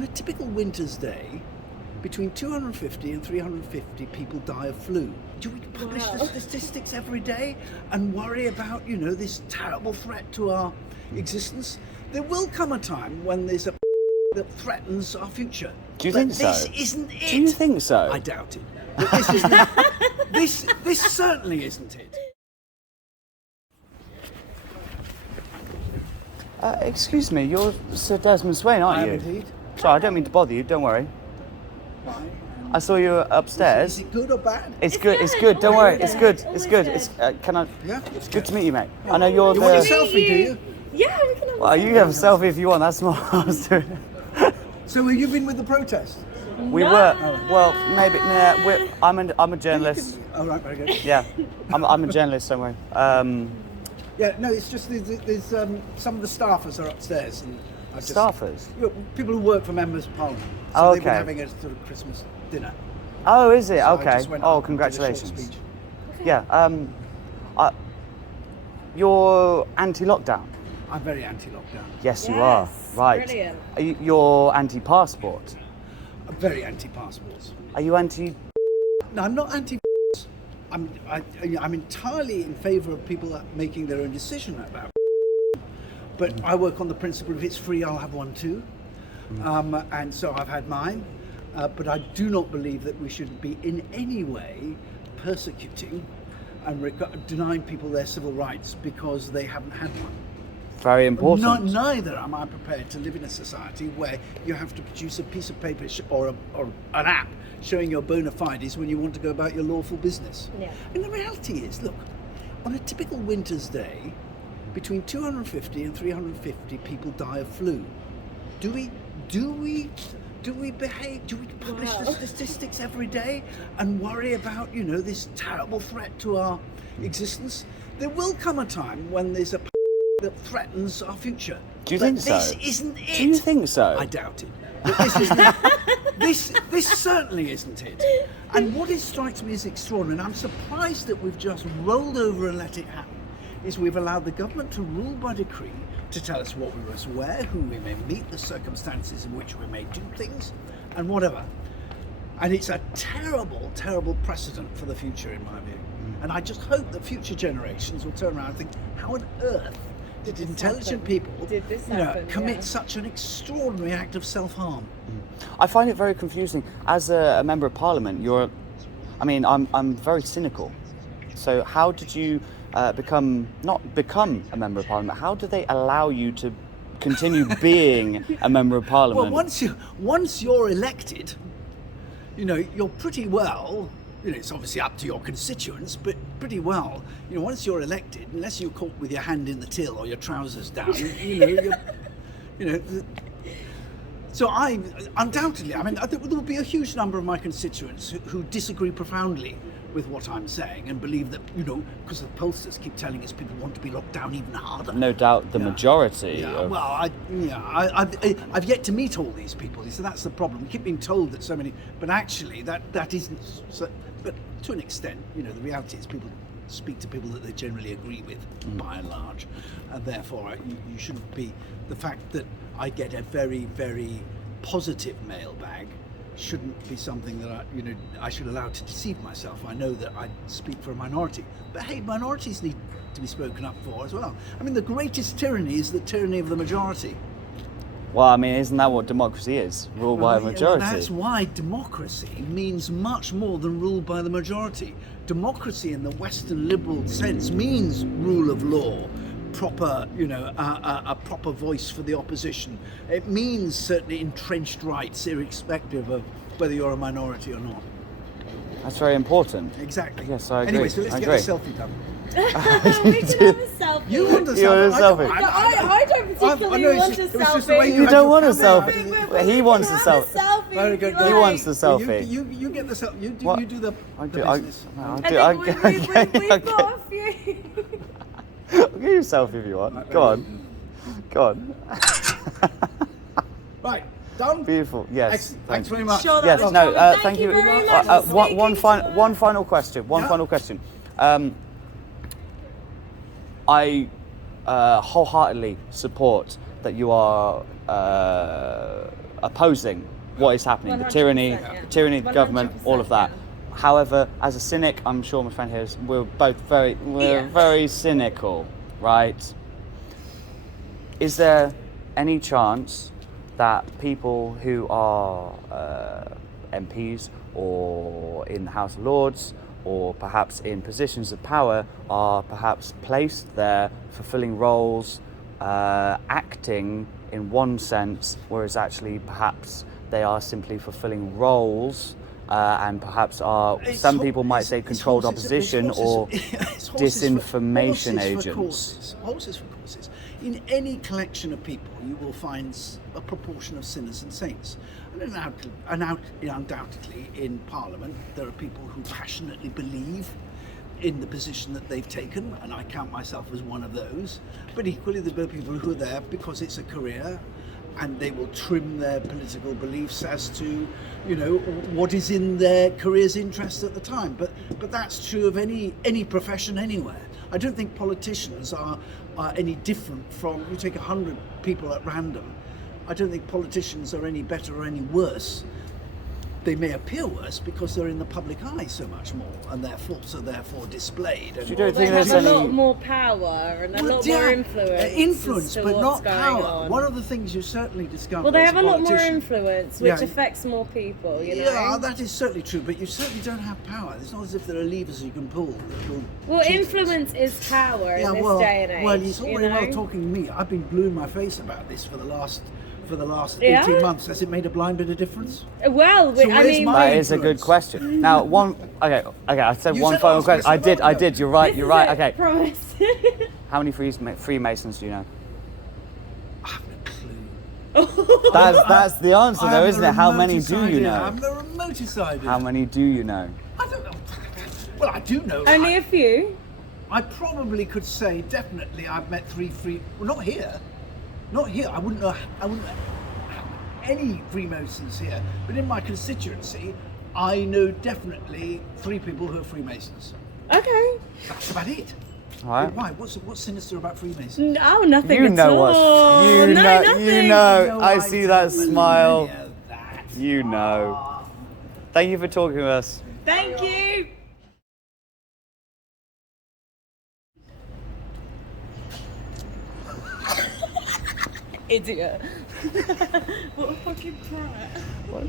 On a typical winter's day, between 250 and 350 people die of flu. Do we publish the statistics every day and worry about, this terrible threat to our existence? There will come a time when there's a that threatens our future. Do you think so? This isn't it. Do you think so? I doubt it. But this isn't this certainly isn't it. Excuse me, you're Sir Desmond Swayne, aren't you? I am indeed. Sorry, I don't mean to bother you, don't worry. Why? I saw you upstairs. Is it good or bad? It's good, don't worry, it's good, Always it's good. good. It's, can I? Yeah. It's good to meet you, mate. I know you're You want a the... selfie, do you? Yeah, we can have Well, you have a selfie if you want, that's what I was doing. So have you been with the protest? We were, well, maybe, I'm a journalist. Oh, right, very good. Yeah, I'm a journalist, don't worry. Yeah, no, it's just there's some of the staffers are upstairs. And Staffers? People who work for members of parliament. So Oh, they've been okay. having a sort of Christmas dinner. Oh, is it? So I Okay. just went Oh, up and did a short congratulations. speech. Yeah, you're anti-lockdown? I'm very anti-lockdown. Yes, you are. Right. Brilliant. You're anti-passport? I'm very anti-passports. Are you anti... No, I'm not anti. I'm entirely in favour of people making their own decision about. But I work on the principle if it's free, I'll have one too. And so I've had mine. But I do not believe that we should be in any way persecuting and denying people their civil rights because they haven't had one. Very important. Neither am I prepared to live in a society where you have to produce a piece of paper or an app showing your bona fides when you want to go about your lawful business. Yeah. And the reality is, look, on a typical winter's day, between 250 and 350 people die of flu. Do we publish the statistics every day and worry about, this terrible threat to our existence? There will come a time when there's a that threatens our future. Do you But think so? This isn't it. Do you think so? I doubt it. But this isn't this certainly isn't it. And what strikes me as extraordinary, and I'm surprised that we've just rolled over and let it happen, is we've allowed the government to rule by decree to tell us what we must wear, who we may meet, the circumstances in which we may do things, and whatever. And it's a terrible, terrible precedent for the future, in my view. And I just hope that future generations will turn around and think, how on earth did intelligent people commit such an extraordinary act of self-harm? I find it very confusing. As a member of parliament, I'm very cynical. So how did you not become a member of parliament? How do they allow you to continue being a member of parliament? Well, once you're elected, you're pretty well. It's obviously up to your constituents, but pretty well. Once you're elected, unless you're caught with your hand in the till or your trousers down, So I undoubtedly, I think there will be a huge number of my constituents who disagree profoundly with what I'm saying and believe that, because the pollsters keep telling us people want to be locked down even harder. No doubt the majority. Yeah, of... well, I've yet to meet all these people, so that's the problem. We keep being told that so many, but actually that isn't. So, but to an extent, the reality is people speak to people that they generally agree with, by and large, and therefore you shouldn't be. The fact that I get a very, very positive mailbag shouldn't be something that I should allow to deceive myself. I know that I speak for a minority, but hey, minorities need to be spoken up for as well. The greatest tyranny is the tyranny of the majority. Well, isn't that what democracy is? Ruled by a majority. That's why democracy means much more than ruled by the majority. Democracy in the Western liberal sense means rule of law, proper, a proper voice for the opposition. It means certainly entrenched rights, irrespective of whether you're a minority or not. That's very important. Exactly. Yes, I agree. Anyway, so let's get a selfie done. We can have a selfie. You want a selfie? You want a selfie? I don't particularly want a selfie. You don't want a selfie. He wants a selfie. Very good. He wants the selfie. You get the selfie. You do the business. We've got a few. I'll give you a selfie if you want. Go on. Right, done? Beautiful, yes. Excellent. Thanks very much. Sure, yes, no, thank you very much. One final question. Final question. I wholeheartedly support that you are opposing what is happening, the tyranny, 100%, yeah. the tyranny of the government, all of that. yeah. However, as a cynic, I'm sure my friend here is, we're Yeah. very cynical, right? Is there any chance that people who are MPs or in the House of Lords or perhaps in positions of power are perhaps placed there fulfilling roles, acting in one sense, whereas actually perhaps they are simply fulfilling roles and perhaps are, some people might say, controlled opposition or disinformation agents? Horses for courses. In any collection of people, you will find a proportion of sinners and saints. And undoubtedly, in Parliament, there are people who passionately believe in the position that they've taken, and I count myself as one of those. But equally, there are people who are there because it's a career, and they will trim their political beliefs as to, you know, what is in their career's interest at the time. But that's true of any profession anywhere. I don't think politicians are any different from, you take 100 people at random, I don't think politicians are any better or any worse. They may appear worse because they're in the public eye so much more, and their faults are therefore displayed. And You don't They think have there's a any... lot more power and a lot yeah, more influence. influence, as to but what's not going power. on. One of the things you certainly discover. Well, they as have a lot more politician- influence, which Yeah. affects more people, you know? Yeah, that is certainly true, but you certainly don't have power. It's not as if there are levers you can pull that will Well, cheat influence is power in this well, day and age. well, it's all you very know? well talking to me. I've been gluing my face about this for the last Yeah? 18 months. Has it made a blind bit of difference? Well, So I where's mean, my- That is a good influence. question. Now, okay, I said You one said final ask question. question, I did, you're right, this is right, it, okay. Promise. How many Freemasons do you know? I haven't a clue. That's the answer I though, haven't isn't the it? How many remotest do you idea. I know? haven't the remotest idea. How many do you know? I don't know. Well, I do know. Only a few. I probably could say definitely I've met well, not here. Not here. I wouldn't know any Freemasons here, but in my constituency, I know definitely 3 people who are Freemasons. Okay. That's about it. All right. Why? What's sinister about Freemasons? No, nothing You at know all. what's you no, know nothing. you know. No, I see that don't believe smile. any of that. You know. Thank you for talking with us. Thank you. Idiot. What a fucking prat. What?